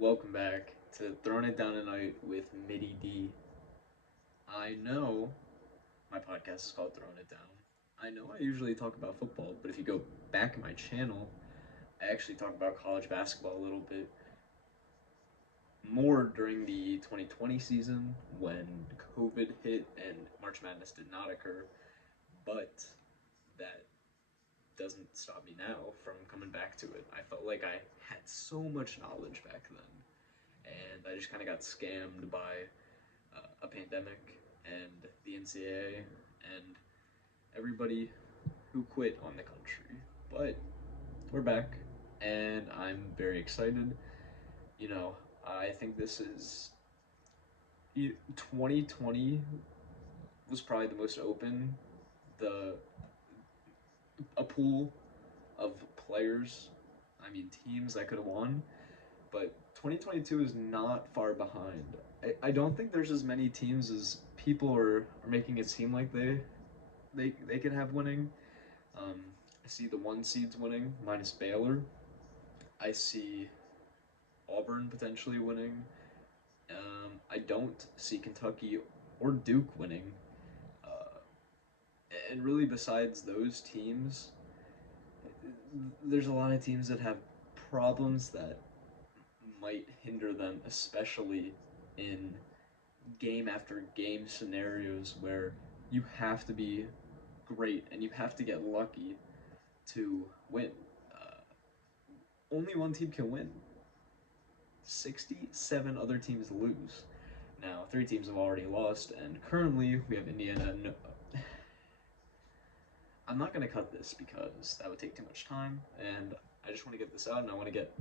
Welcome back to Throwing It Down Tonight with Midi D. I know my podcast is called Throwing It Down. I know I usually talk about football, but if you go back in my channel, I actually talk about college basketball a little bit more during the 2020 season when COVID hit and March Madness did not occur, but that doesn't stop me now from coming back to it. I felt like I had so much knowledge back then, and I just kind of got scammed by a pandemic and the NCAA and everybody who quit on the country. But we're back, and I'm very excited. You know, I think this is 2020 was probably the most open. The a pool of players, I mean teams that could have won, but 2022 is not far behind. I don't think there's as many teams as people are making it seem like they could have winning. I see the one seeds winning minus Baylor. I see Auburn potentially winning. I don't see Kentucky or Duke winning. Uh, and really, besides those teams, there's a lot of teams that have problems that might hinder them, especially in game after game scenarios where you have to be great and you have to get lucky to win. Only one team can win. 67 other teams lose. Now, three teams have already lost, and currently we have Indiana. No, I'm not going to cut this because that would take too much time, and I just want to get this out, and I want to get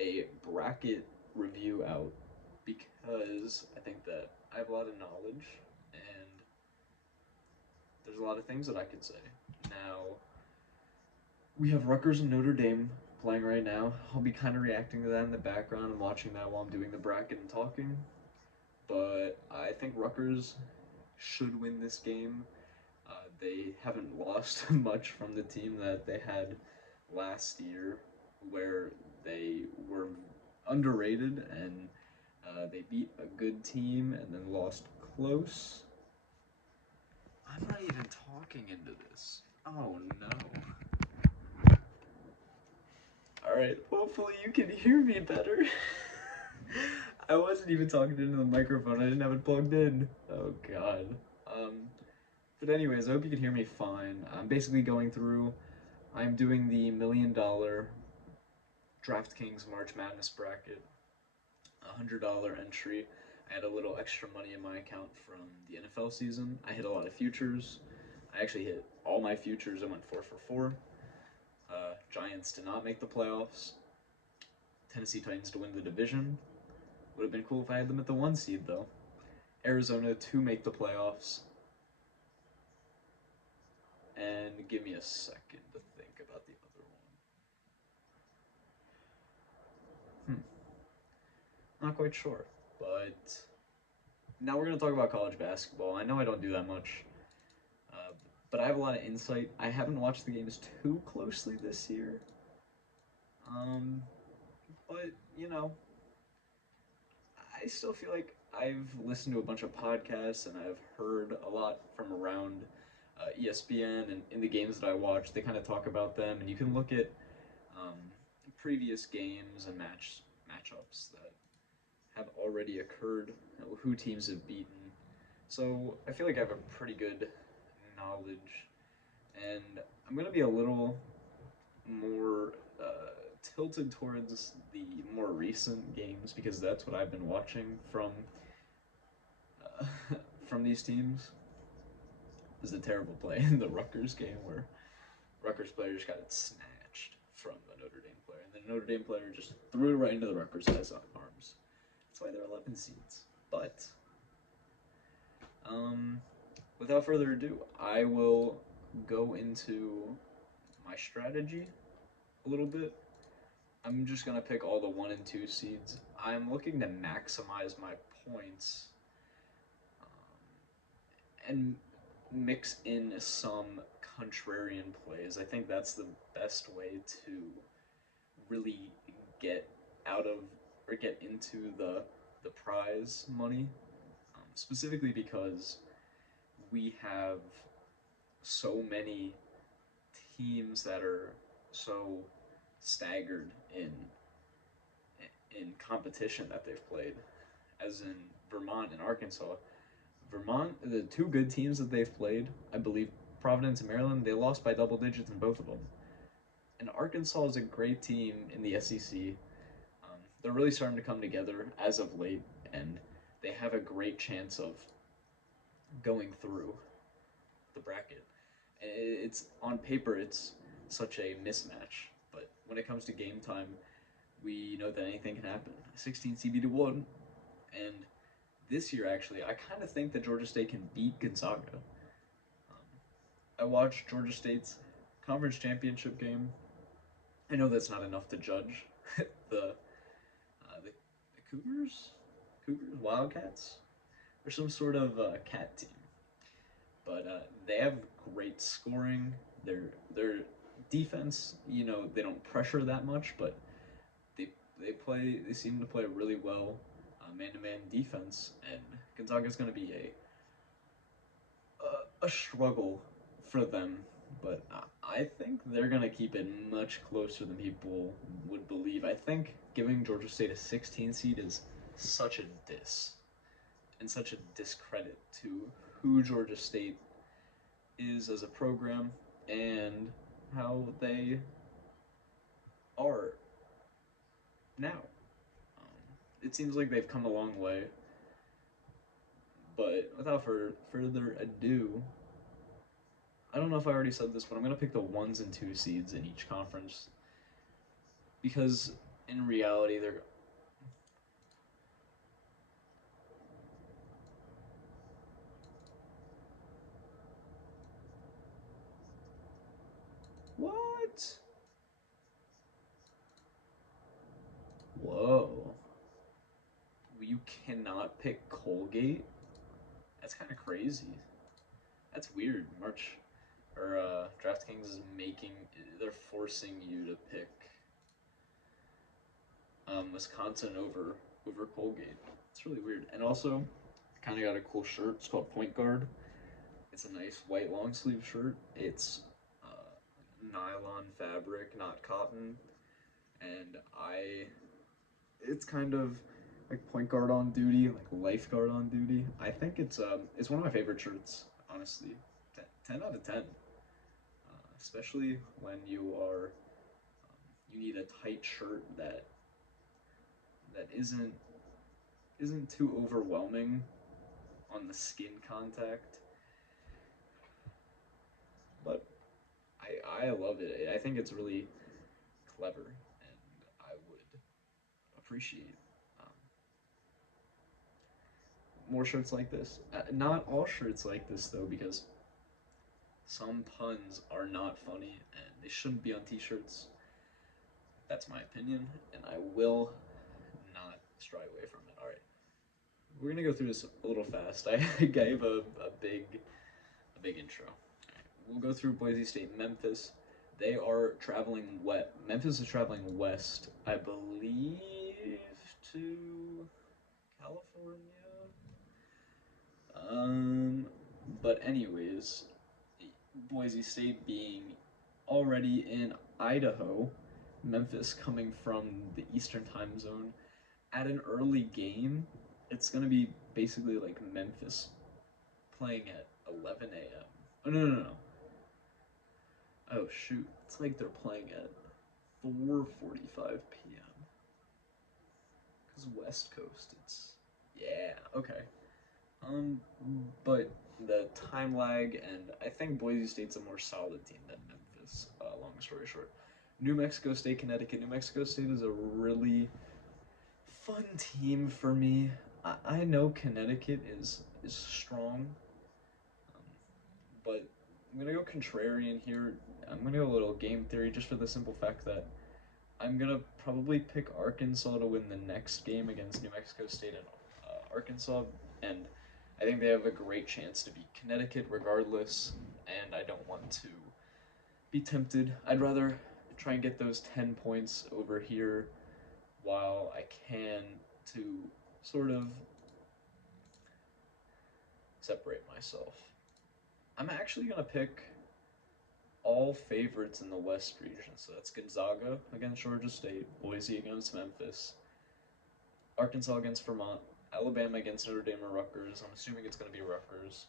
a bracket review out because I think that I have a lot of knowledge, and there's a lot of things that I could say. Now, we have Rutgers and Notre Dame playing right now. I'll be kind of reacting to that in the background and watching that while I'm doing the bracket and talking. But I think Rutgers should win this game. They haven't lost much from the team that they had last year, where they were underrated and they beat a good team and then lost close. I'm not even talking into this. Oh no. Alright, hopefully you can hear me better. I wasn't even talking into the microphone, I didn't have it plugged in. Oh god. But anyways, I hope you can hear me fine. I'm basically going through, I'm doing the $1,000,000 DraftKings March Madness bracket, $100 entry. I had a little extra money in my account from the NFL season. I hit a lot of futures. I actually hit all my futures. I went 4 for 4. Giants to not make the playoffs. Tennessee Titans to win the division. Would have been cool if I had them at the 1 seed, though. Arizona to make the playoffs. And give me a second to think about the other one. Not quite sure. But now we're going to talk about college basketball. I know I don't do that much, but I have a lot of insight. I haven't watched the games too closely this year. But, you know, I still feel like I've listened to a bunch of podcasts and I've heard a lot from around ESPN and in the games that I watch. They kind of talk about them, and you can look at um, previous games and matchups that have already occurred, who teams have beaten. So I feel like I have a pretty good knowledge, and I'm gonna be a little more tilted towards the more recent games because that's what I've been watching uh, from these teams. This is a terrible play in the Rutgers game where Rutgers player just got it snatched from a Notre Dame player, and the Notre Dame player just threw it right into the Rutgers guy's arms. That's why they're 11 seeds. But without further ado, I will go into my strategy a little bit. I'm just gonna pick all the 1 and 2 seeds. I'm looking to maximize my points and mix in some contrarian plays. I think that's the best way to really get out of or get into the prize money, specifically because we have so many teams that are so staggered in competition that they've played, as in Vermont and Arkansas. Vermont, the two good teams that they've played, I believe Providence and Maryland, they lost by double digits in both of them. And Arkansas is a great team in the SEC. They're really starting to come together as of late, and they have a great chance of going through the bracket. It's on paper, it's such a mismatch, but when it comes to game time, we know that anything can happen. 16 CB to 1, and this year actually, I kind of think that Georgia State can beat Gonzaga. I watched Georgia State's conference championship game. I know that's not enough to judge the the Cougars, Wildcats, or some sort of cat team. But they have great scoring. Their defense, they don't pressure that much, but they they seem to play really well man to man defense, and Gonzaga's going to be a struggle for them. But I think they're going to keep it much closer than people would believe. I think giving Georgia State a 16 seed is such a diss and such a discredit to who Georgia State is as a program and how they are now. It seems like they've come a long way, but without further ado, I don't know if I already said this, but I'm going to pick the 1s and 2 seeds in each conference because in reality, they're. What? Whoa. You cannot pick Colgate? That's kind of crazy. That's weird. DraftKings is they're forcing you to pick Wisconsin over Colgate. It's really weird. And also, kind of got a cool shirt. It's called Point Guard. It's a nice white long sleeve shirt. It's nylon fabric, not cotton, and it's kind of like point guard on duty, like lifeguard on duty. I think it's one of my favorite shirts, honestly. 10 out of 10, especially when you need a tight shirt that isn't too overwhelming on the skin contact. But I love it. I think it's really clever, and I would appreciate um, more shirts like this. Not all shirts like this though, because some puns are not funny and they shouldn't be on t-shirts. That's my opinion, and I will not stray away from it. All right, we're gonna go through this a little fast. I gave a big intro. We'll go through Boise State, Memphis. They are traveling west. Memphis is traveling west, I believe, to California. But anyways, Boise State being already in Idaho, Memphis coming from the Eastern time zone at an early game, it's gonna be basically like Memphis playing at 11 a.m. Oh no. Oh shoot, it's like they're playing at 4:45 p.m. Because West Coast, it's yeah okay. Um, but the time lag, and I think Boise State's a more solid team than Memphis. Long story short, New Mexico State, Connecticut. New Mexico State is a really fun team for me. I know Connecticut is strong, but I'm gonna go contrarian here. I'm gonna go a little game theory just for the simple fact that I'm gonna probably pick Arkansas to win the next game against New Mexico State and Arkansas, and I think they have a great chance to beat Connecticut regardless. And I don't want to be tempted. I'd rather try and get those 10 points over here while I can to sort of separate myself. I'm actually going to pick all favorites in the West region. So that's Gonzaga against Georgia State, Boise against Memphis, Arkansas against Vermont, Alabama against Notre Dame or Rutgers. I'm assuming it's going to be Rutgers.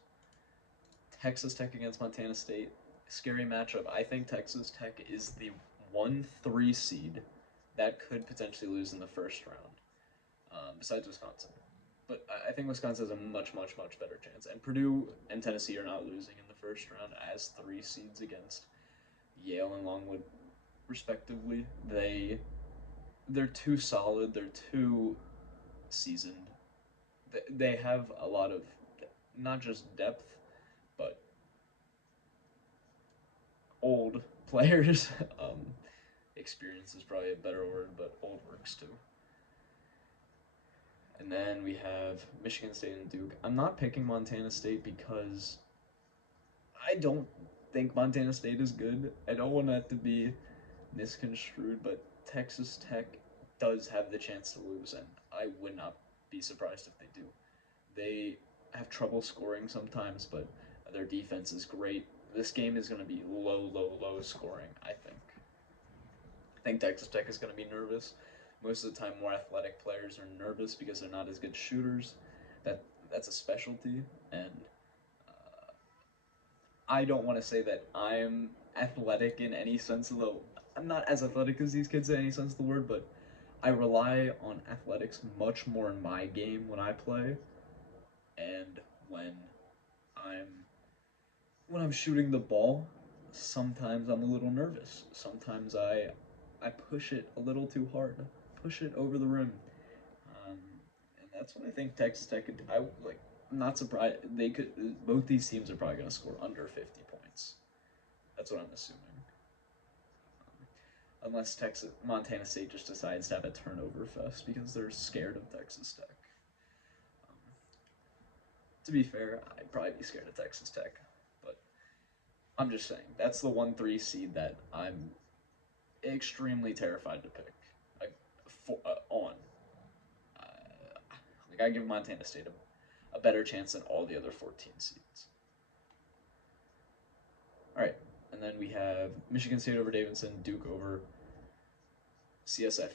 Texas Tech against Montana State. Scary matchup. I think Texas Tech is the 1-3 seed that could potentially lose in the first round, besides Wisconsin. But I think Wisconsin has a much, much, much better chance. And Purdue and Tennessee are not losing in the first round as 3 seeds against Yale and Longwood, respectively. They're too solid. They're too seasoned. They have a lot of not just depth, but old players. Experience is probably a better word, but old works too. And then we have Michigan State and Duke. I'm not picking Montana State because I don't think Montana State is good. I don't want that to be misconstrued, but Texas Tech does have the chance to lose, and I would not be surprised if they do. They have trouble scoring sometimes, but their defense is great. This game is going to be low, low, low scoring, I think. I think Texas Tech is going to be nervous. Most of the time, more athletic players are nervous because they're not as good shooters. That's a specialty, and I don't want to say that I'm athletic in any sense of the. I'm not as athletic as these kids in any sense of the word, but I rely on athletics much more in my game when I play, and I'm when I'm shooting the ball. Sometimes I'm a little nervous. Sometimes I push it a little too hard, push it over the rim, um, and that's what I think Texas Tech could. I like. I'm not surprised they could. Both these teams are probably going to score under 50 points. That's what I'm assuming. Unless Montana State just decides to have a turnover fest because they're scared of Texas Tech. Um, to be fair, I'd probably be scared of Texas Tech, but I'm just saying that's the 1-3 seed that I'm extremely terrified to pick. Like on, like I give Montana State a better chance than all the other 14 seeds. All right, and then we have Michigan State over Davidson, Duke over CSFU,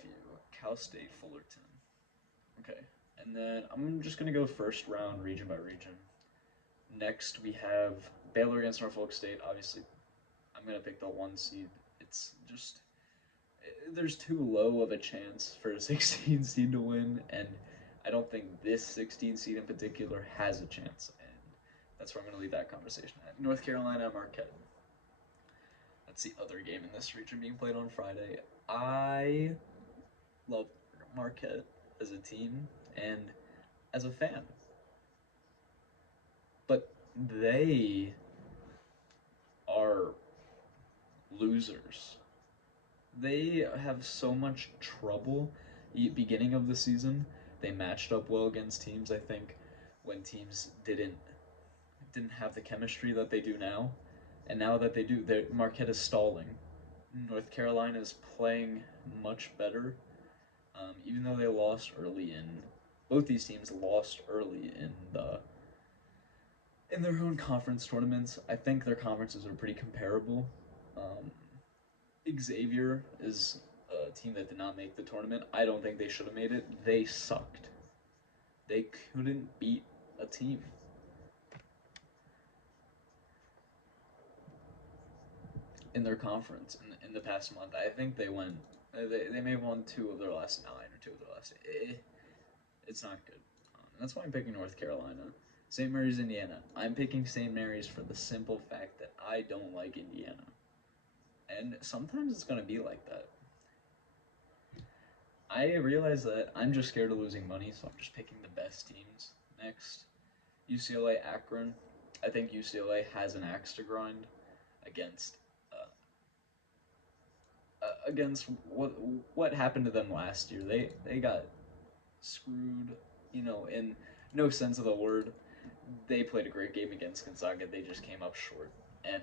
Cal State Fullerton. Okay, and then I'm just gonna go first round, region by region. Next, we have Baylor against Norfolk State. Obviously, I'm gonna pick the 1 seed. It's just there's too low of a chance for a 16 seed to win, and I don't think this 16 seed in particular has a chance. And that's where I'm gonna leave that conversation at. North Carolina, Marquette. That's the other game in this region being played on Friday. I love Marquette as a team and as a fan, but they are losers. They have so much trouble beginning of the season. They matched up well against teams, I think, when teams didn't have the chemistry that they do now. And now that they do, Marquette is stalling. North Carolina is playing much better, even though they lost early in. Both these teams lost early in their own conference tournaments. I think their conferences are pretty comparable. Um, Xavier is a team that did not make the tournament. I don't think they should have made it. They sucked. They couldn't beat a team. In their conference in the past month. I think they went. They may have won 2 of their last 9 or 2 of their last. It's not good. That's why I'm picking North Carolina. St. Mary's, Indiana. I'm picking St. Mary's for the simple fact that I don't like Indiana. And sometimes it's going to be like that. I realize that I'm just scared of losing money, so I'm just picking the best teams. Next, UCLA, Akron. I think UCLA has an axe to grind against against what happened to them last year. They got screwed, in no sense of the word. They played a great game against Gonzaga. They just came up short, and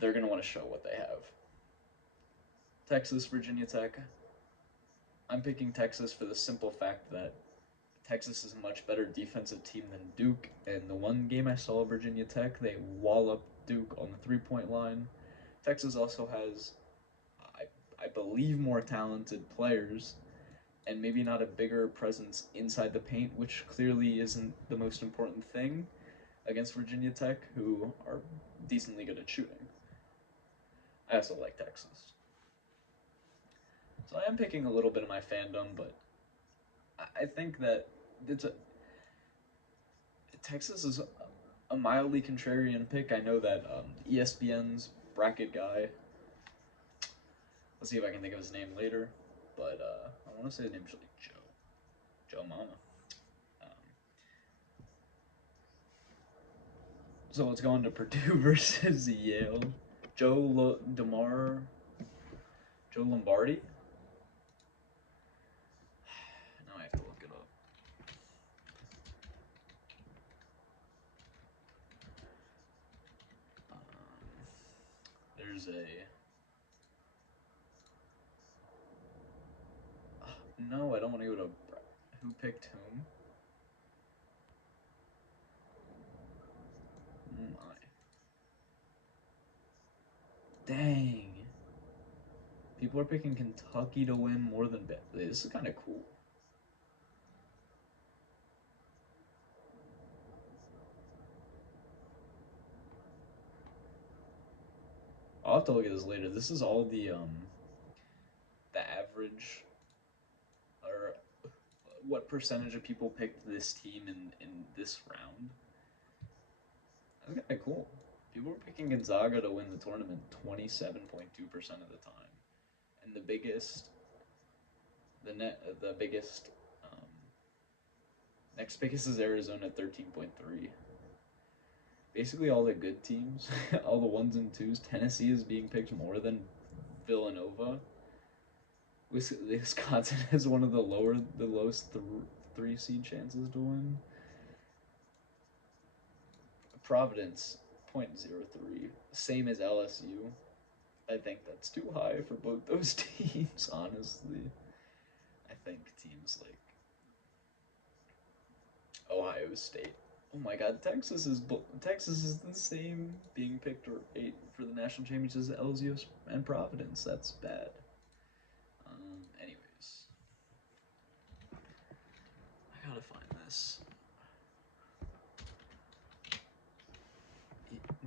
they're gonna want to show what they have. Texas, Virginia Tech. I'm picking Texas for the simple fact that Texas is a much better defensive team than Duke, and the one game I saw Virginia Tech, they walloped Duke on the 3 point line. Texas also has, I, I believe, more talented players, and maybe not a bigger presence inside the paint, which clearly isn't the most important thing against Virginia Tech, who are decently good at shooting. I also like Texas. So I am picking a little bit of my fandom, but I think that it's a, Texas is a mildly contrarian pick. I know that ESPN's bracket guy. Let's see if I can think of his name later, but I want to say his name's like Joe Mama. Um, so let's go on to Purdue versus Yale. Demar, Joe Lombardi. Now I have to look it up. There's a. No, I don't want to go to. Who picked whom? My. Dang. People are picking Kentucky to win more than. This is kind of cool. I'll have to look at this later. This is all the average or what percentage of people picked this team in this round. That's kind of cool. People were picking Gonzaga to win the tournament 27.2% of the time, and the biggest, um, next biggest is Arizona at 13.3. Basically, all the good teams, all the ones and twos. Tennessee is being picked more than Villanova. Wisconsin has one of the lowest three seed chances to win. Providence 0.03, same as LSU. I think that's too high for both those teams, honestly. I think teams like Ohio State. Oh my God, Texas is the same being picked or eight for the national championships as LSU and Providence. That's bad. Anyways, I gotta find this.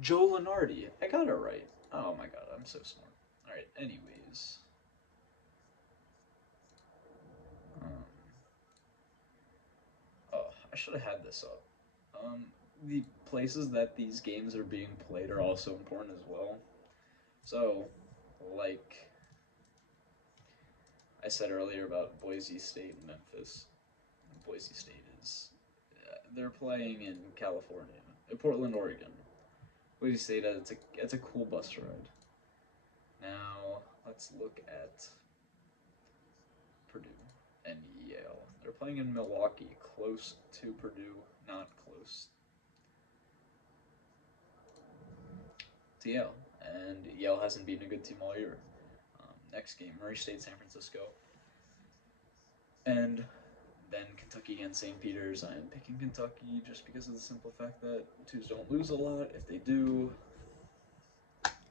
Joe Lenardi. I got it right. Oh my God, I'm so smart. All right. Anyways, um, oh, I should have had this up. Um, the places that these games are being played are also important as well. So, like I said earlier about Boise State and Memphis, Boise State is they're playing in California, Portland, Oregon. Boise State, it's a cool bus ride. Now let's look at Purdue and Yale. They're playing in Milwaukee, close to Purdue, not close to Yale. And Yale hasn't beaten a good team all year. Next game, Murray State, San Francisco. And then Kentucky against St. Peter's. I am picking Kentucky just because of the simple fact that twos don't lose a lot. If they do,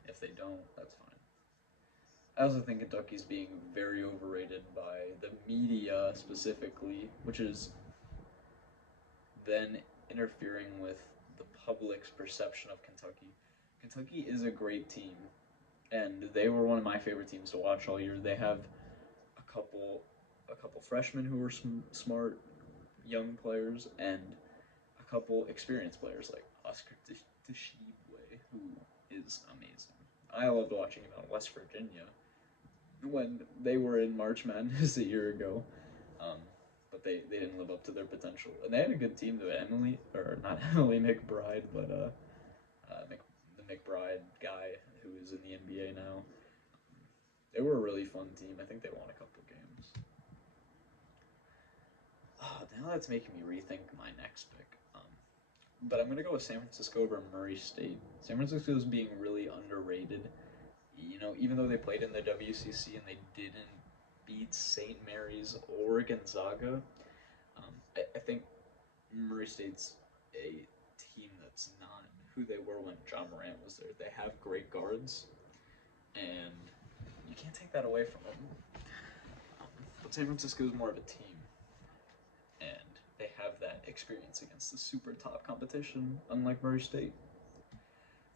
if they don't, that's fine. I also think Kentucky's being very overrated by the media specifically, which is then interfering with the public's perception of Kentucky. Kentucky is a great team, and they were one of my favorite teams to watch all year. They have a couple a couple freshmen who are smart young players and a couple experienced players like Oscar Tshiebwe, who is amazing. I loved watching him out of West Virginia when they were in March Madness a year ago. Um, but they didn't live up to their potential. And they had a good team though. Emily, or not Emily McBride, but the McBride guy who is in the NBA now. They were a really fun team. I think they won a couple games. Oh, now that's making me rethink my next pick. But I'm gonna go with San Francisco over Murray State. San Francisco is being really underrated. You know, even though they played in the WCC and they didn't beats St. Mary's or Gonzaga, I think Murray State's a team that's not who they were when John Morant was there. They have great guards, and you can't take that away from them. But San Francisco is more of a team, and they have that experience against the super top competition, unlike Murray State.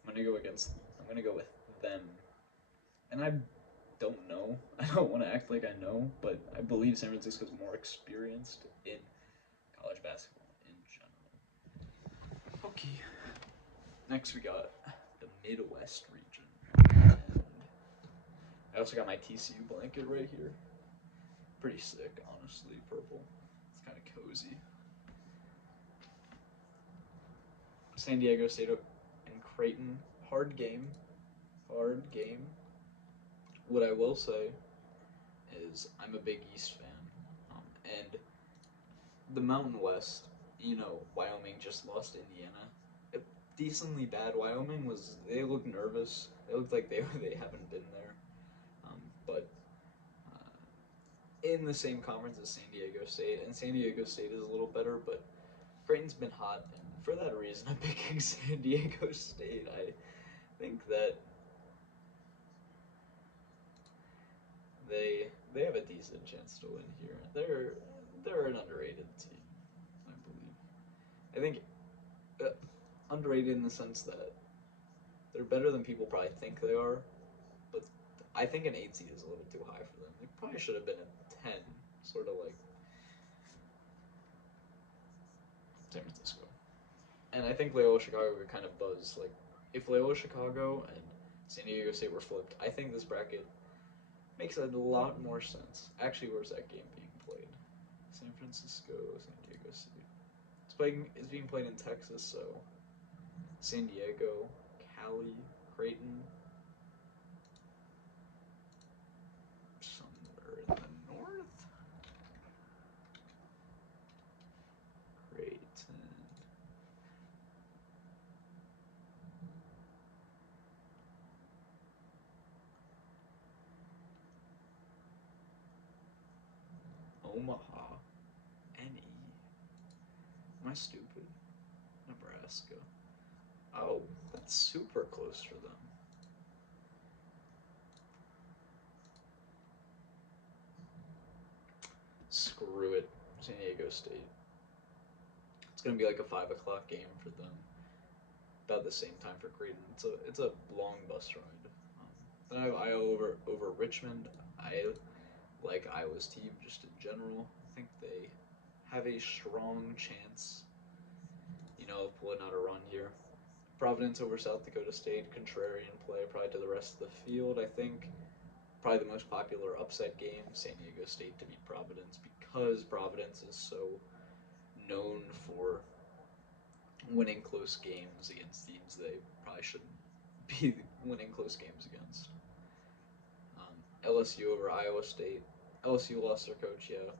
I'm gonna go against. I'm gonna go with them, and I don't know. I don't want to act like I know, but I believe San Francisco is more experienced in college basketball in general. Okay. Next, we got the Midwest region. And I also got my TCU blanket right here. Pretty sick, honestly. Purple. It's kind of cozy. San Diego State and Creighton. Hard game. Hard game. What I will say is I'm a big East fan. And the Mountain West, Wyoming just lost to Indiana. A decently bad Wyoming was. They looked nervous. They looked like they haven't been there. But in the same conference as San Diego State, and San Diego State is a little better, but Creighton's been hot, and for that reason, I'm picking San Diego State. I think that they have a decent chance to win here. They're an underrated team, I believe. I think underrated in the sense that they're better than people probably think they are, but I think an 8 seed is a little too high for them. They probably should have been a 10, sort of like San Francisco. And I think Loyola Chicago would kind of buzz. Like, if Loyola Chicago and San Diego State were flipped, I think this bracket makes a lot more sense. Actually, where's that game being played? San Francisco, San Diego State. It's being played in Texas, so San Diego, Cali, Creighton, somewhere in the north. Creighton. Omaha. NE. Am I stupid? Nebraska. Oh, that's super close for them. Screw it. San Diego State. It's gonna be like a 5 o'clock game for them. About the same time for Creighton. It's a long bus ride. Then I have Iowa over Richmond. I like Iowa's team just in general. I think they have a strong chance, of pulling out a run here. Providence over South Dakota State, contrarian play probably to the rest of the field. I think probably the most popular upset game, San Diego State to beat Providence because Providence is so known for winning close games against teams they probably shouldn't be winning close games against. LSU over Iowa State. LSU lost their coach, yeah.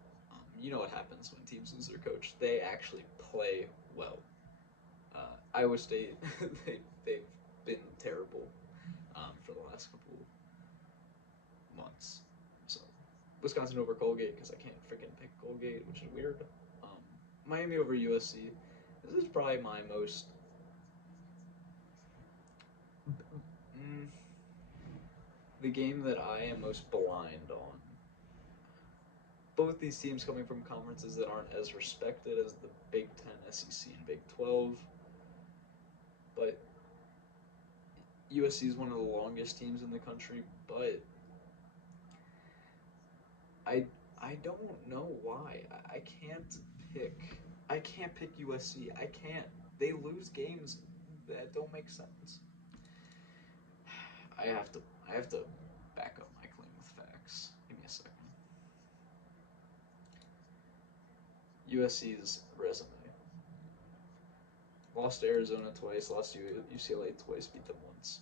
You know what happens when teams lose their coach? They actually play well. Iowa State, they've been terrible for the last couple months. So, Wisconsin over Colgate because I can't freaking pick Colgate, which is weird. Um, Miami over USC. This is probably my most. Mm, the game that I am most blind on. Both these teams coming from conferences that aren't as respected as the Big Ten, SEC, and Big 12. But USC is one of the longest teams in the country, but I I don't know why. I can't pick USC. I can't. They lose games that don't make sense. I have to back up my claim with facts. Give me a second. USC's resume. Lost to Arizona twice, lost to UCLA twice, beat them once.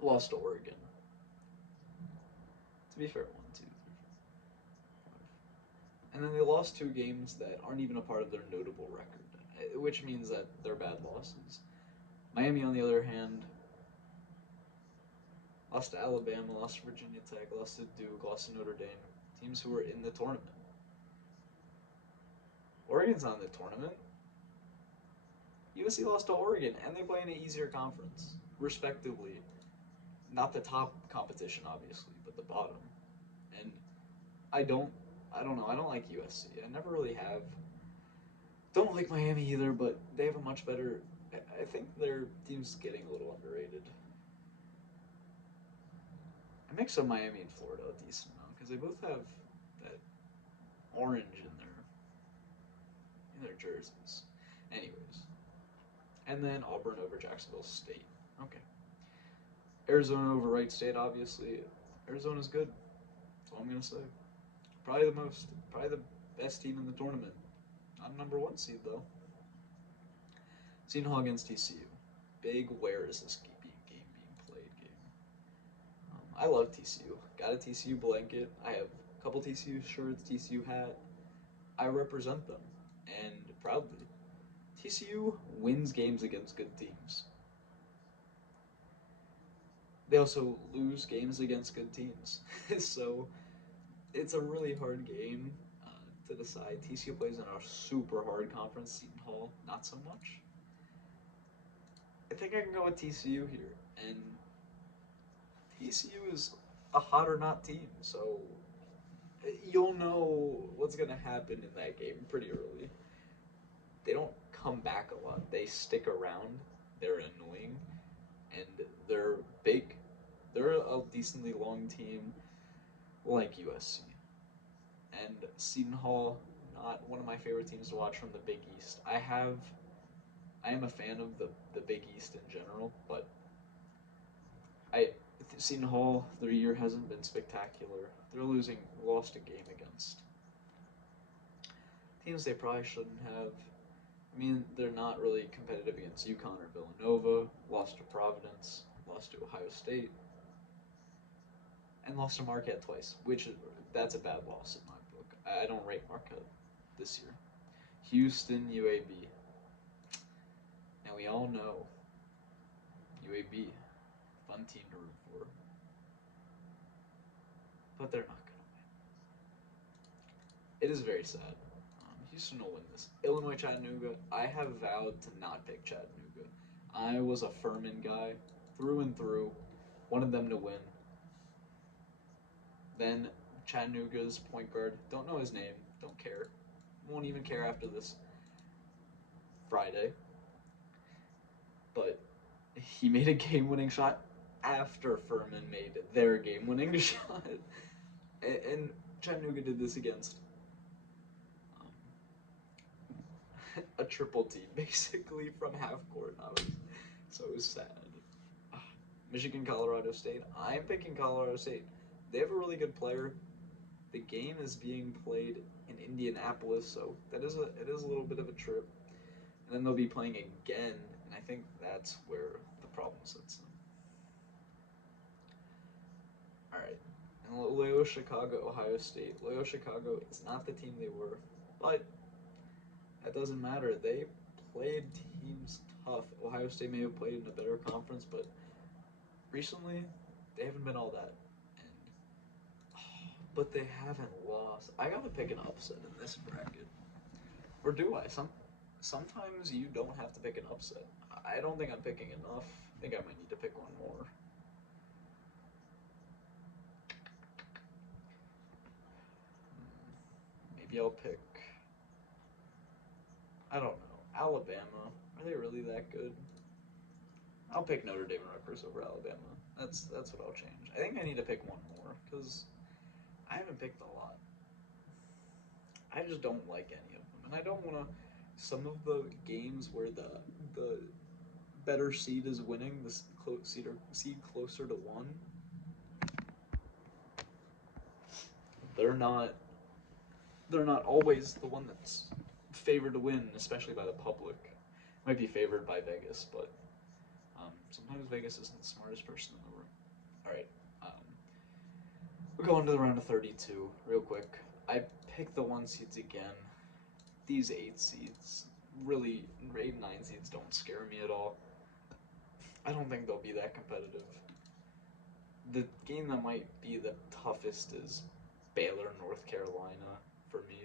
Lost to Oregon. To be fair, 1, 2, 3, 4, 5. And then they lost 2 games that aren't even a part of their notable record, which means that they're bad losses. Miami, on the other hand, lost to Alabama, lost to Virginia Tech, lost to Duke, lost to Notre Dame. Teams who are in the tournament. Oregon's not in the tournament. USC lost to Oregon, and they play in an easier conference, respectively. Not the top competition, obviously, but the bottom. And I don't, I don't know. I don't like USC. I never really have. Don't like Miami either, but they have a much better. I think their team's getting a little underrated. A mix of Miami and Florida a decent amount because they both have that orange in their jerseys. Anyways, and then Auburn over Jacksonville State. Okay. Arizona over Wright State, obviously. Arizona's good. That's all I'm gonna say. Probably the best team in the tournament. Not number one seed though. Seton Hall against TCU. Big. Where is this game being played? Game. I love TCU. Got a TCU blanket. I have a couple TCU shirts, TCU hat. I represent them, and proudly. TCU wins games against good teams. They also lose games against good teams. So it's a really hard game to decide. TCU plays in a super hard conference. Seton Hall, not so much. I think I can go with TCU here, and TCU is a hot or not team, so you'll know what's gonna happen in that game pretty early. They don't come back a lot. They stick around. They're annoying, and they're big. They're a decently long team, like USC. And Seton Hall, not one of my favorite teams to watch from the Big East. I am a fan of the Big East in general, but I Seton Hall, their year hasn't been spectacular. They're lost a game against teams they probably shouldn't have. I mean, they're not really competitive against UConn or Villanova. Lost to Providence, lost to Ohio State, and lost to Marquette twice. That's a bad loss in my book. I don't rate Marquette this year. Houston, UAB. And we all know UAB, fun team to root for, but they're not going to win. It is very sad. Houston will win this. Illinois, Chattanooga. I have vowed to not pick Chattanooga. I was a Furman guy through and through. Wanted them to win. Then Chattanooga's point guard. Don't know his name. Don't care. Won't even care after this Friday. But he made a game-winning shot after Furman made their game-winning shot. And Chattanooga did this against a triple team, basically, from half court. So it was sad. Michigan, Colorado State. I'm picking Colorado State. They have a really good player. The game is being played in Indianapolis, so it is a little bit of a trip. And then they'll be playing again, and I think that's where the problem sits in. All right. And Loyola Chicago, Ohio State. Loyola Chicago is not the team they were, but that doesn't matter. They played teams tough. Ohio State may have played in a better conference, but recently they haven't been all that. But they haven't lost. I gotta pick an upset in this bracket, or do I? Sometimes you don't have to pick an upset. I don't think I'm picking enough. I think I might need to pick one more. Maybe I'll pick. I don't know. Alabama. Are they really that good? I'll pick Notre Dame and Rutgers over Alabama. That's what I'll change. I think I need to pick one more because I haven't picked a lot. I just don't like any of them, and I don't want to. Some of the games where the better seed is winning, the seed closer to one, they're not always the one that's favored to win, especially by the public. Might be favored by Vegas, but sometimes Vegas isn't the smartest person in the room. All right, we'll go on to the round of 32 real quick. I picked the one seeds again. These 8 seeds, really, 8 and 9 seeds don't scare me at all. I don't think they'll be that competitive. The game that might be the toughest is Baylor, North Carolina for me.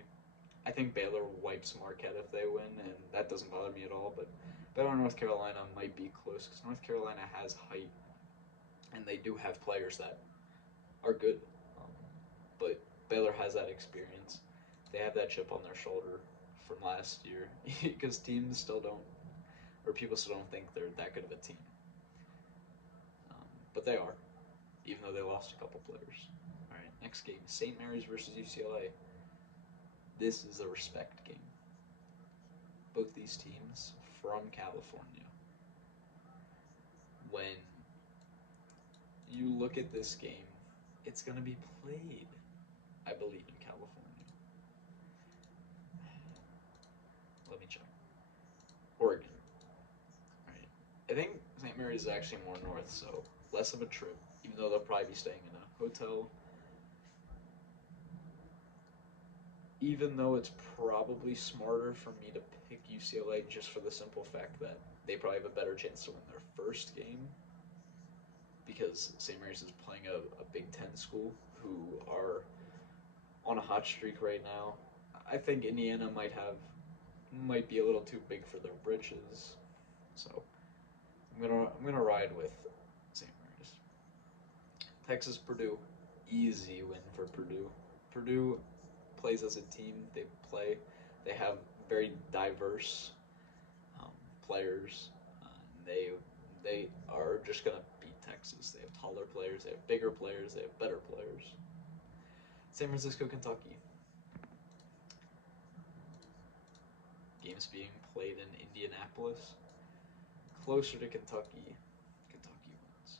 I think Baylor wipes Marquette if they win, and that doesn't bother me at all. But Baylor, North Carolina might be close because North Carolina has height, and they do have players that are good. Um, but Baylor has that experience. They have that chip on their shoulder from last year because teams still don't, or people still don't think they're that good of a team. But they are, even though they lost a couple players. All right, next game: St. Mary's versus UCLA. This is a respect game. Both these teams from California. When you look at this game, it's going to be played, I believe, in California. Let me check. Oregon. Right. I think St. Mary's is actually more north, so less of a trip, even though they'll probably be staying in a hotel. Even though it's probably smarter for me to pick UCLA just for the simple fact that they probably have a better chance to win their first game because St. Mary's is playing a Big Ten school who are on a hot streak right now. I think Indiana might be a little too big for their britches, so I'm gonna ride with St. Mary's. Texas Purdue, easy win for Purdue. Purdue plays as a team. They play. They have very diverse um, players. They are just gonna beat Texas. They have taller players. They have bigger players. They have better players. San Francisco, Kentucky. Games being played in Indianapolis. Closer to Kentucky. Kentucky wins.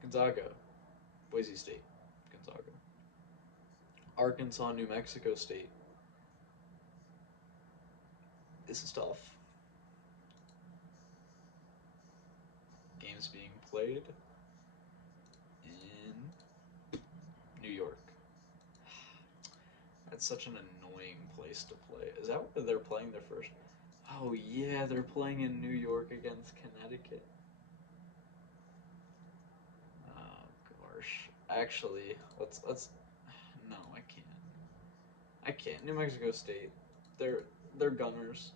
Gonzaga, Boise State, Gonzaga. Arkansas, New Mexico State. This is tough. Games being played in New York. That's such an annoying place to play. Is that where they're playing their first? Oh yeah, they're playing in New York against Connecticut. Oh gosh. Actually, let's. No, I can't. I can't. New Mexico State. They're they're Gunners.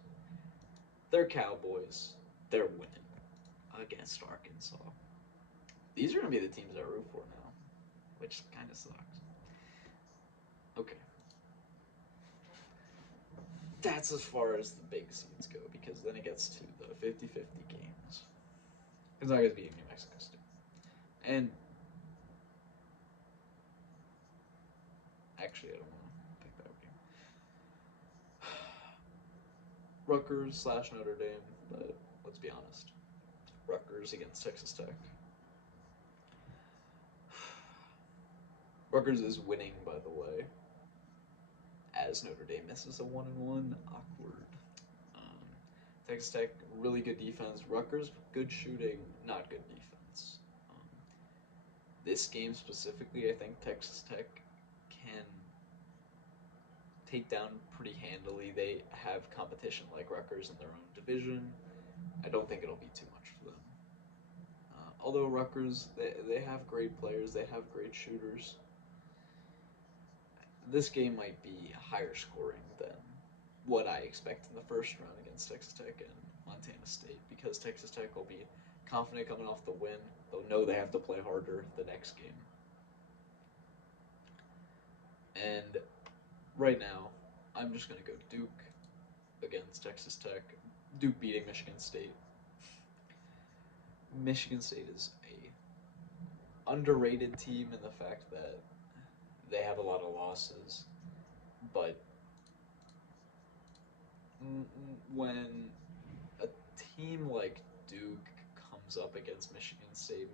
They're Cowboys. They're winning against Arkansas. These are gonna be the teams I root for now, which kind of sucks. Okay, that's as far as the big seeds go because then it gets to the 50-50 games. Gonzaga's beating New Mexico State. And actually, I don't want to pick that game. Rutgers slash Notre Dame, but let's be honest. Rutgers against Texas Tech. Rutgers is winning, by the way, as Notre Dame misses a 1-1. Awkward. Um, Texas Tech, really good defense. Rutgers, good shooting, not good defense. This game specifically, I think Texas Tech can take down pretty handily. They have competition like Rutgers in their own division. I don't think it'll be too much for them. Although Rutgers, they have great players, they have great shooters. This game might be higher scoring than what I expect in the first round against Texas Tech and Montana State because Texas Tech will be confident coming off the win. They'll know they have to play harder the next game. And right now, I'm just going to go Duke against Texas Tech. Duke beating Michigan State. Michigan State is a underrated team in the fact that they have a lot of losses, but when a team like Duke comes up against Michigan State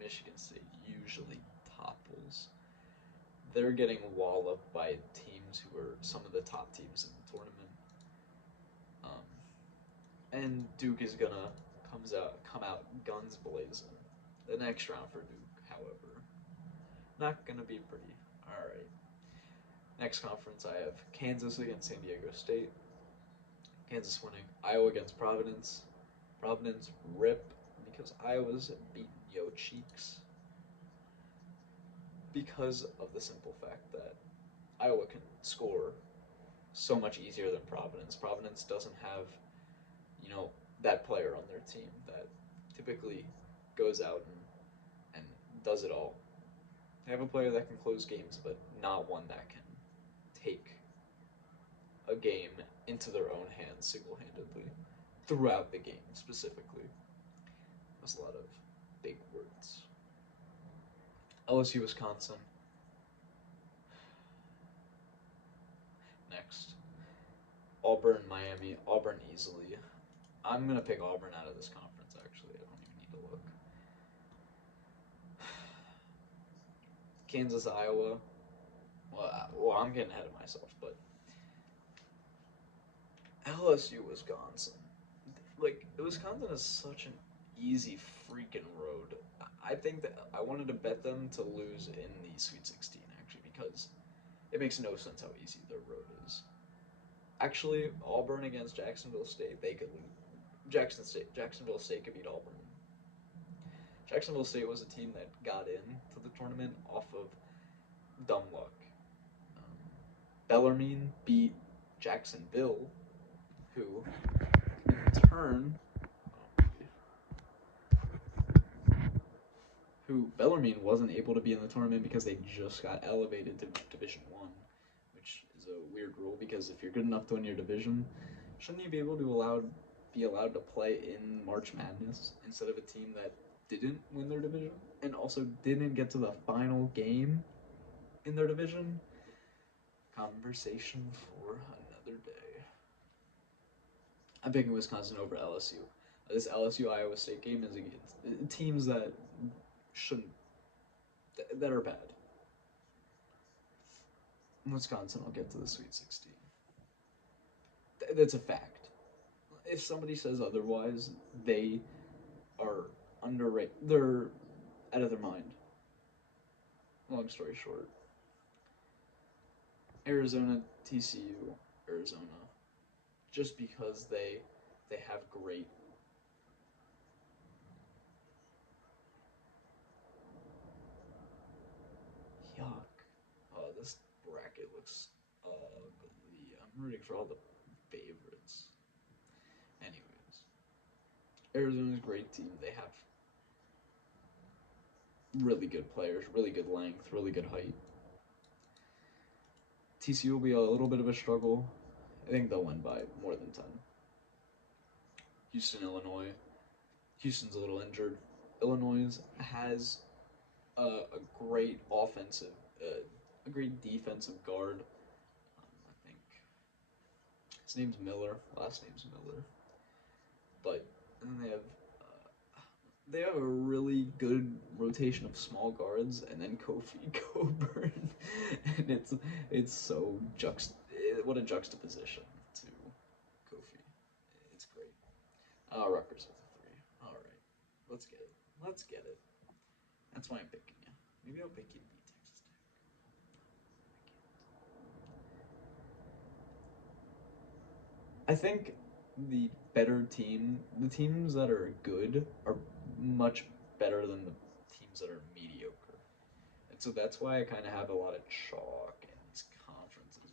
usually topples. They're getting walloped by teams who are some of the top teams in the tournament. Um, and Duke is gonna come out guns blazing. The next round for Duke, however, not gonna be pretty. All right. Next conference, I have Kansas against San Diego State. Kansas winning. Iowa against Providence. Providence rip because Iowa's beating Yo Cheeks. because of the simple fact that Iowa can score so much easier than Providence. Providence doesn't have, you know, that player on their team that typically goes out and does it all. They have a player that can close games, but not one that can take a game into their own hands single handedly throughout the game, specifically. That's a lot of big words. LSU, Wisconsin. Next. Auburn, Miami. Auburn easily. I'm going to pick Auburn out of this conference, actually. I don't even need to look. Kansas, Iowa. Well, I'm getting ahead of myself, but LSU, Wisconsin. Like, Wisconsin is such an easy freaking road. I think that I wanted to bet them to lose in the Sweet 16, actually, because it makes no sense how easy their road is. Actually, Auburn against Jacksonville State, they could lose. Jacksonville State could beat Auburn. Jacksonville State was a team that got in to the tournament off of dumb luck. Um, Bellarmine beat Jacksonville, who in turn, who Bellarmine wasn't able to be in the tournament because they just got elevated to Division One, which is a weird rule because if you're good enough to win your division, shouldn't you be able to be allowed to play in March Madness instead of a team that didn't win their division and also didn't get to the final game in their division? Conversation for another day. I'm picking Wisconsin over LSU. This LSU Iowa State game is against teams that shouldn't that are bad. Wisconsin will get to the Sweet 16. That's a fact. If somebody says otherwise, they are underrated. They're out of their mind. Long story short, Arizona, TCU, Arizona, just because they have great. Yuck. Oh, this bracket looks ugly. I'm rooting for all the favorites. Anyways, Arizona's a great team. They have really good players, really good length, really good height. TCU will be a little bit of a struggle. I think they'll win by more than 10. Houston, Illinois. Houston's a little injured. Illinois has a great offensive, a great defensive guard. I think his name's Miller. Last name's Miller. But and then they have a really good rotation of small guards, and then Kofi Coburn, and it's so what a juxtaposition to Kofi. It's great. Rutgers with a 3. All right, let's get it. Let's get it. That's why I'm picking you. Maybe I'll pick you to beat Texas Tech. I think the teams that are good, are much better than the teams that are mediocre. And so that's why I kind of have a lot of chalk in these conferences,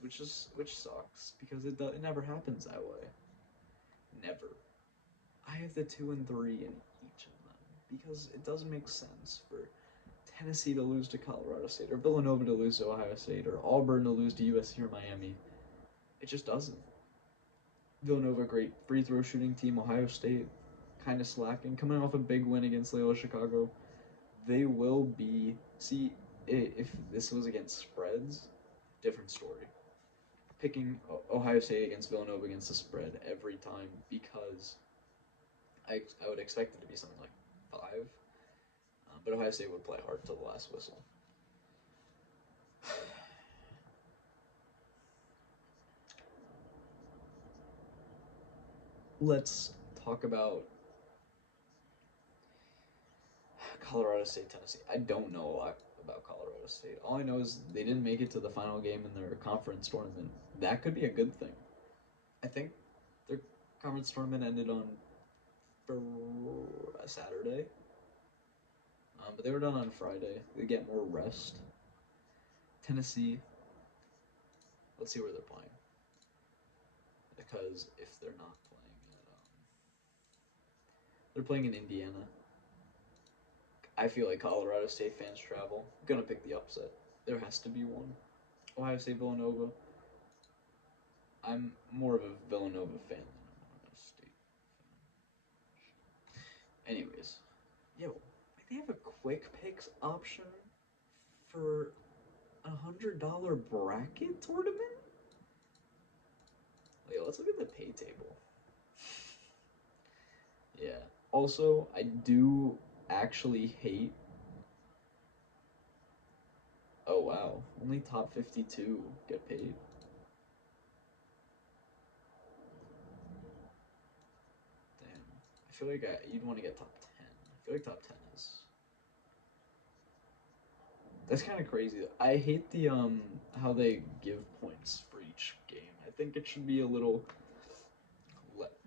which sucks because it never happens that way. Never. I have the 2 and 3 in each of them because it doesn't make sense for Tennessee to lose to Colorado State or Villanova to lose to Ohio State or Auburn to lose to USC or Miami. It just doesn't. Villanova, great free throw shooting team. Ohio State, kind of slacking, coming off a big win against Loyola Chicago. They will be. See, if this was against spreads, different story. Picking Ohio State against Villanova against the spread every time because I would expect it to be something like 5, but Ohio State would play hard till the last whistle. Let's talk about Colorado State, Tennessee. I don't know a lot about Colorado State. All I know is they didn't make it to the final game in their conference tournament. That could be a good thing. I think their conference tournament ended on a Saturday, but they were done on Friday. They get more rest. Tennessee. Let's see where they're playing. Because if they're not playing at, they're playing in Indiana. I feel like Colorado State fans travel. I'm gonna pick the upset. There has to be one. Ohio State Villanova. I'm more of a Villanova fan than an Ohio State fan. Anyways, yo, they have a quick picks option for $100 bracket tournament. Wait, let's look at the pay table. Yeah. Also, I do actually hate. Oh wow, only top 52 get paid. Damn. I feel like you'd want to get top 10. I feel like top 10 is. That's kind of crazy. I hate the how they give points for each game. I think it should be a little.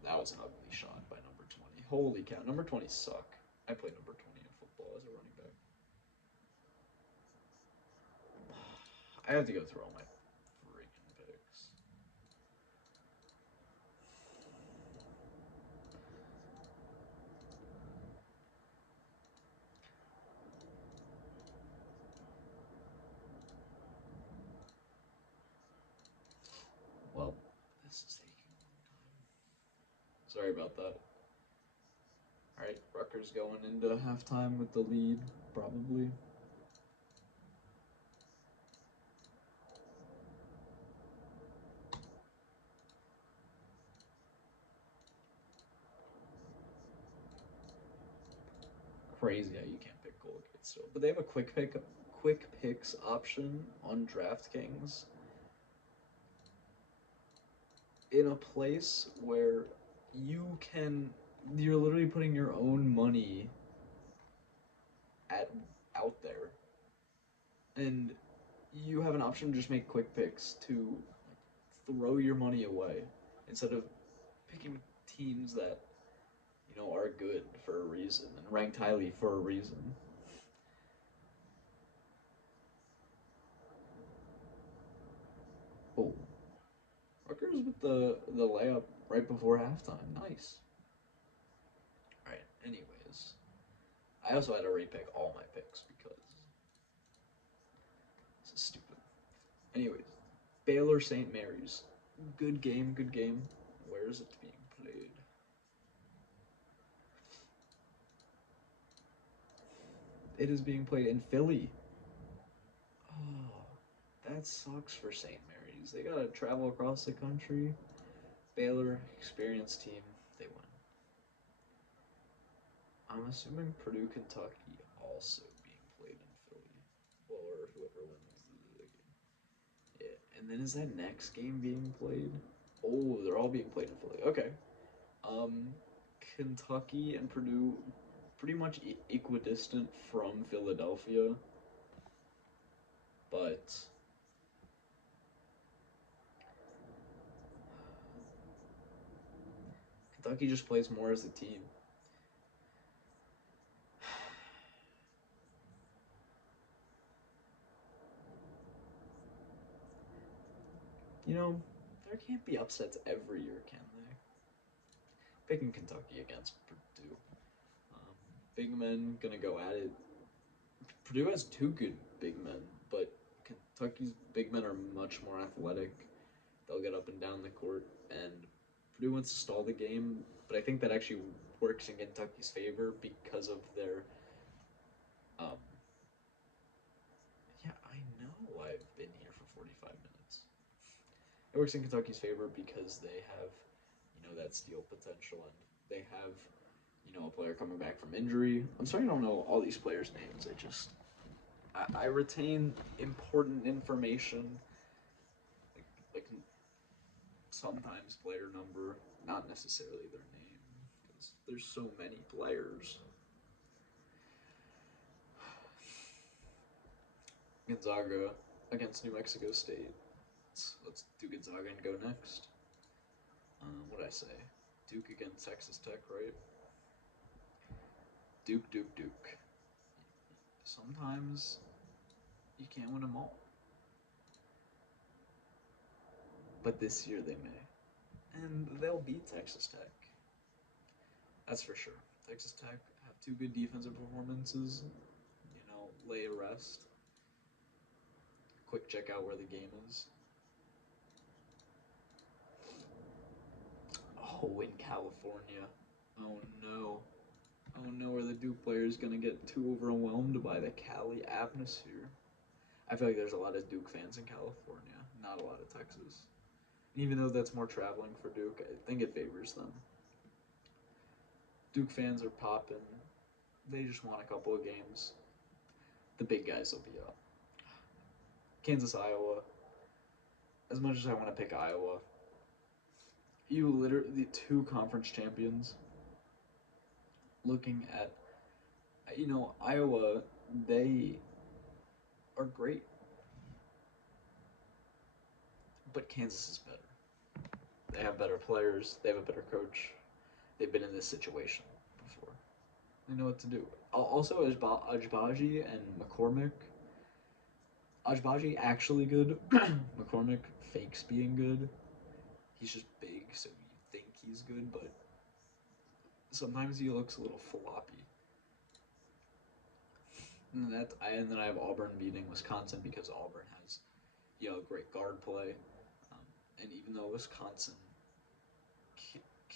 That was an ugly shot by number 20. Holy cow, number 20 suck. I played number 20 in football as a running back. I have to go through all my freaking picks. Well, this is taking a long time. Sorry about that. Alright, Rutgers going into halftime with the lead, probably. Crazy how you can't pick Colgate still. But they have a quick picks option on DraftKings in a place where you can you're literally putting your own money at out there, and you have an option to just make quick picks to throw your money away instead of picking teams that are good for a reason and ranked highly for a reason. Oh, Rutgers with the layup right before halftime. Nice. All right. Anyways, I also had to repick all my picks because this is stupid. Anyways, Baylor St. Mary's. Good game. Good game. Where is it being played? It is being played in Philly. Oh, that sucks for St. Mary's. They gotta travel across the country. Baylor, experienced team, they win. I'm assuming Purdue, Kentucky also being played in Philly, or whoever wins the game. Yeah, and then is that next game being played? Oh, they're all being played in Philly. Okay. Um, Kentucky and Purdue, pretty much equidistant from Philadelphia, but Kentucky just plays more as a team. There can't be upsets every year, can they? Picking Kentucky against Purdue. Um, Big men gonna go at it. Purdue has two good big men, but Kentucky's big men are much more athletic. They'll get up and down the court, and Purdue wants to stall the game, but I think that actually works in Kentucky's favor because of their. Um, yeah, I know I've been here for 45 minutes. It works in Kentucky's favor because they have, that steal potential, and they have, a player coming back from injury. I'm sorry I don't know all these players' names. I retain important information, like sometimes player number, not necessarily their name, because there's so many players. Gonzaga against New Mexico State. Let's do Gonzaga and go next. What did I say? Duke against Texas Tech, right? Duke, Duke, Duke. Sometimes you can't win them all. but this year they may. And they'll beat Texas Tech. That's for sure. Texas Tech have two good defensive performances. Lay a rest. Quick check out where the game is. Oh, in California. Oh no. Oh no, are the Duke players gonna get too overwhelmed by the Cali atmosphere? I feel like there's a lot of Duke fans in California, not a lot of Texas. Even though that's more traveling for Duke, I think it favors them. Duke fans are popping. They just won a couple of games. The big guys will be up. Kansas, Iowa. As much as I want to pick Iowa, you literally two conference champions. Looking at, Iowa, they are great, but Kansas is better. They have better players. They have a better coach. They've been in this situation before. They know what to do. Also, Ajbaji and McCormick. Ajbaji actually good. McCormick fakes being good. He's just big, so you think he's good, but sometimes he looks a little floppy. And then I have Auburn beating Wisconsin because Auburn has, great guard play, and even though Wisconsin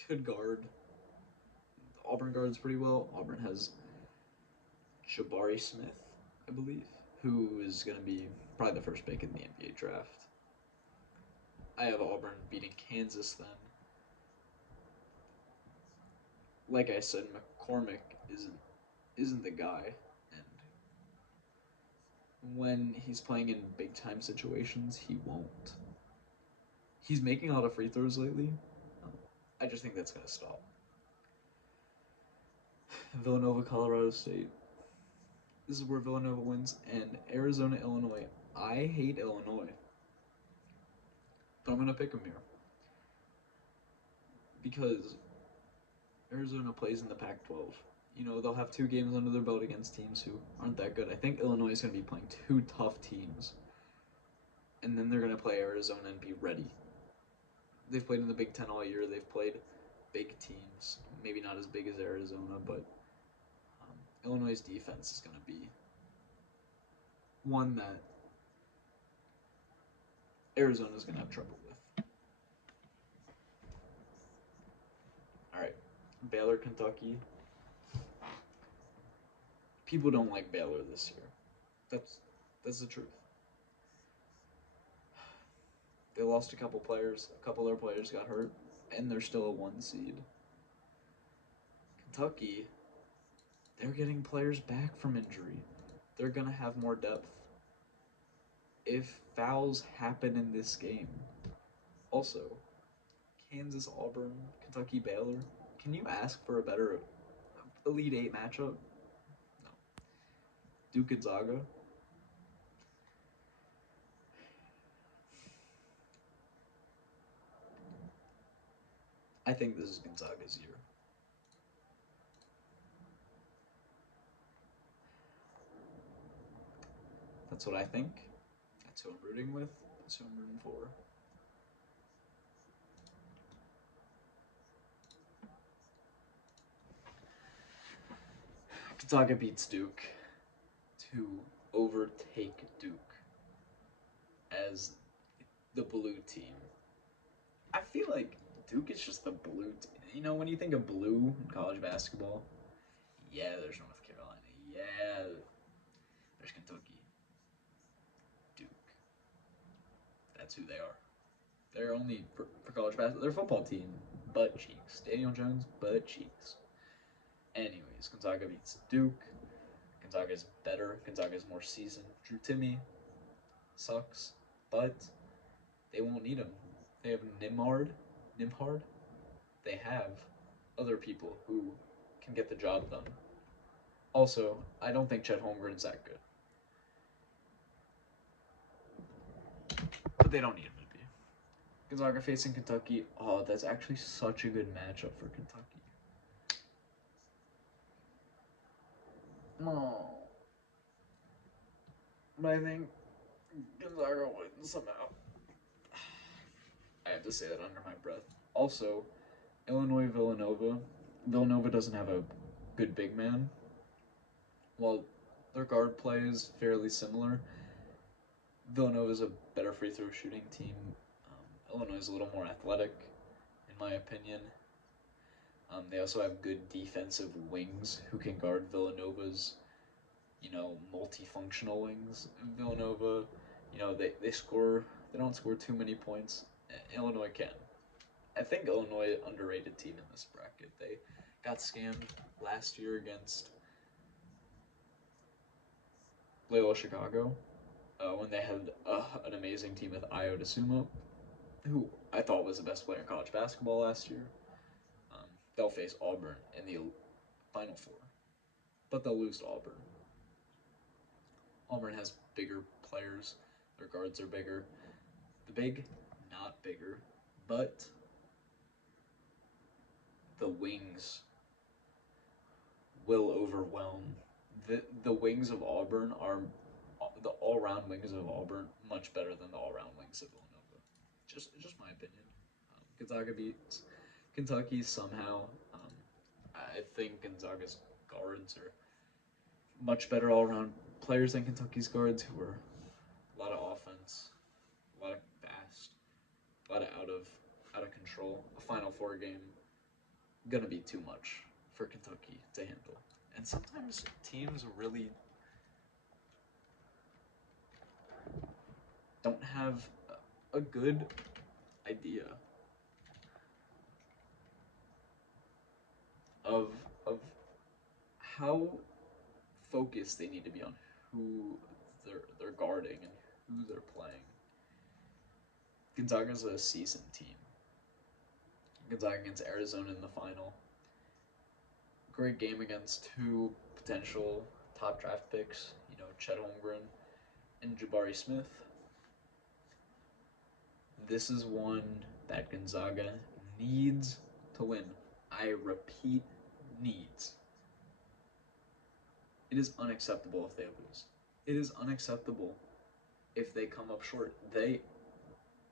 could guard Auburn guards pretty well, Auburn has Jabari Smith, I believe, who is going to be probably the first pick in the NBA draft. I have Auburn beating Kansas then. Like I said, McCormick isn't the guy, and when he's playing in big time situations, he won't. He's making a lot of free throws lately. I just think that's gonna stop. Villanova, Colorado State. This is where Villanova wins, and Arizona, Illinois. I hate Illinois, but I'm gonna pick them here because Arizona plays in the Pac-12. They'll have two games under their belt against teams who aren't that good. I think Illinois is going to be playing two tough teams, and then they're going to play Arizona and be ready. They've played in the Big Ten all year. They've played big teams, maybe not as big as Arizona, but Illinois' defense is going to be one that Arizona is going to have trouble with. All right, Baylor, Kentucky. People don't like Baylor this year. That's the truth. They lost a couple players. A couple of their players got hurt, and they're still a 1 seed. Kentucky, they're getting players back from injury. They're going to have more depth. If fouls happen in this game, also, Kansas, Auburn, Kentucky, Baylor, can you ask for a better Elite 8 matchup? No. Duke, Gonzaga. I think this is Gonzaga's year. That's what I think. That's who I'm rooting with. That's who I'm rooting for. Gonzaga beats Duke to overtake Duke as the blue team. I feel like Duke is just the blue team. When you think of blue in college basketball, yeah, there's North Carolina. Yeah, there's Kentucky. Duke. That's who they are. They're only for college basketball. They're a football team. Butt cheeks. Daniel Jones, butt cheeks. Anyways, Gonzaga beats Duke. Gonzaga's better. Gonzaga's more seasoned. Drew Timme sucks, but they won't need him. They have Nimhard. They have other people who can get the job done. Also, I don't think Chet Holmgren's that good. But they don't need him to be. Gonzaga facing Kentucky. Oh, that's actually such a good matchup for Kentucky. Oh. But I think Gonzaga wins somehow. have to say that under my breath. Also, Illinois Villanova. Villanova doesn't have a good big man. While their guard play is fairly similar, Villanova is a better free throw shooting team. Illinois is a little more athletic, in my opinion. They also have good defensive wings who can guard Villanova's, multifunctional wings. Villanova, they score, they don't score too many points. Illinois can. I think Illinois underrated team in this bracket. They got scammed last year against Loyola Chicago when they had an amazing team with Io DeSumo, who I thought was the best player in college basketball last year. They'll face Auburn in the Final Four, but they'll lose to Auburn. Auburn has bigger players. Their guards are bigger. The big, not bigger, but the wings will overwhelm. The wings of Auburn are the all round wings of Auburn much better than the all round wings of Villanova. Just my opinion. Gonzaga beats Kentucky somehow. I think Gonzaga's guards are much better all around players than Kentucky's guards, who are a lot of offense, a lot of fast, a lot of out of control. A Final Four game gonna be too much for Kentucky to handle. And sometimes teams really don't have a good idea of of how focused they need to be on who they're guarding and who they're playing. Gonzaga's a seasoned team. Gonzaga against Arizona in the final. Great game against two potential top draft picks, Chet Holmgren and Jabari Smith. This is one that Gonzaga needs to win. I repeat, needs. It is unacceptable if they lose. It is unacceptable if they come up short. They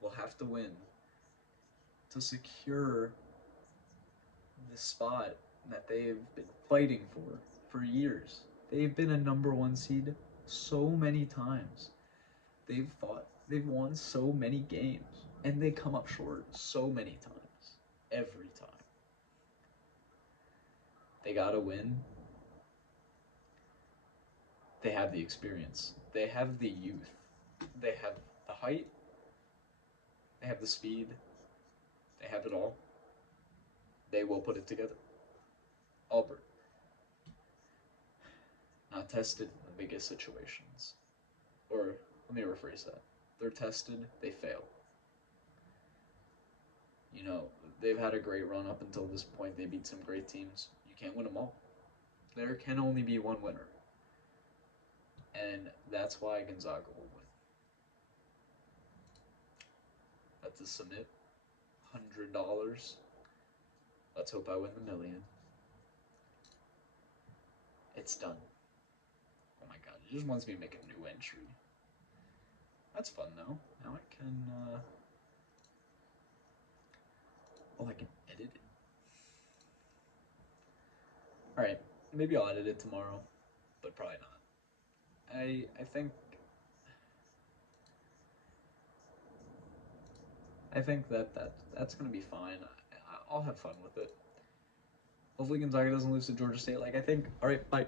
will have to win to secure the spot that they've been fighting for years. They've been a number one seed so many times. They've won so many games, and they come up short so many times. Every time. They gotta win. They have the experience. They have the youth. They have the height. They have the speed. They have it all. They will put it together. Auburn, not tested in the biggest situations. Or, let me rephrase that. They're tested, they fail. They've had a great run up until this point. They beat some great teams. You can't win them all. There can only be one winner. And that's why Gonzaga will win. That's a submit. $100. Let's hope I win the million. It's done. Oh my god, it just wants me to make a new entry. That's fun though. Now I can, I can edit it. Alright, maybe I'll edit it tomorrow, but probably not. I think that's gonna be fine. I'll have fun with it. Hopefully Gonzaga doesn't lose to Georgia State. All right, bye.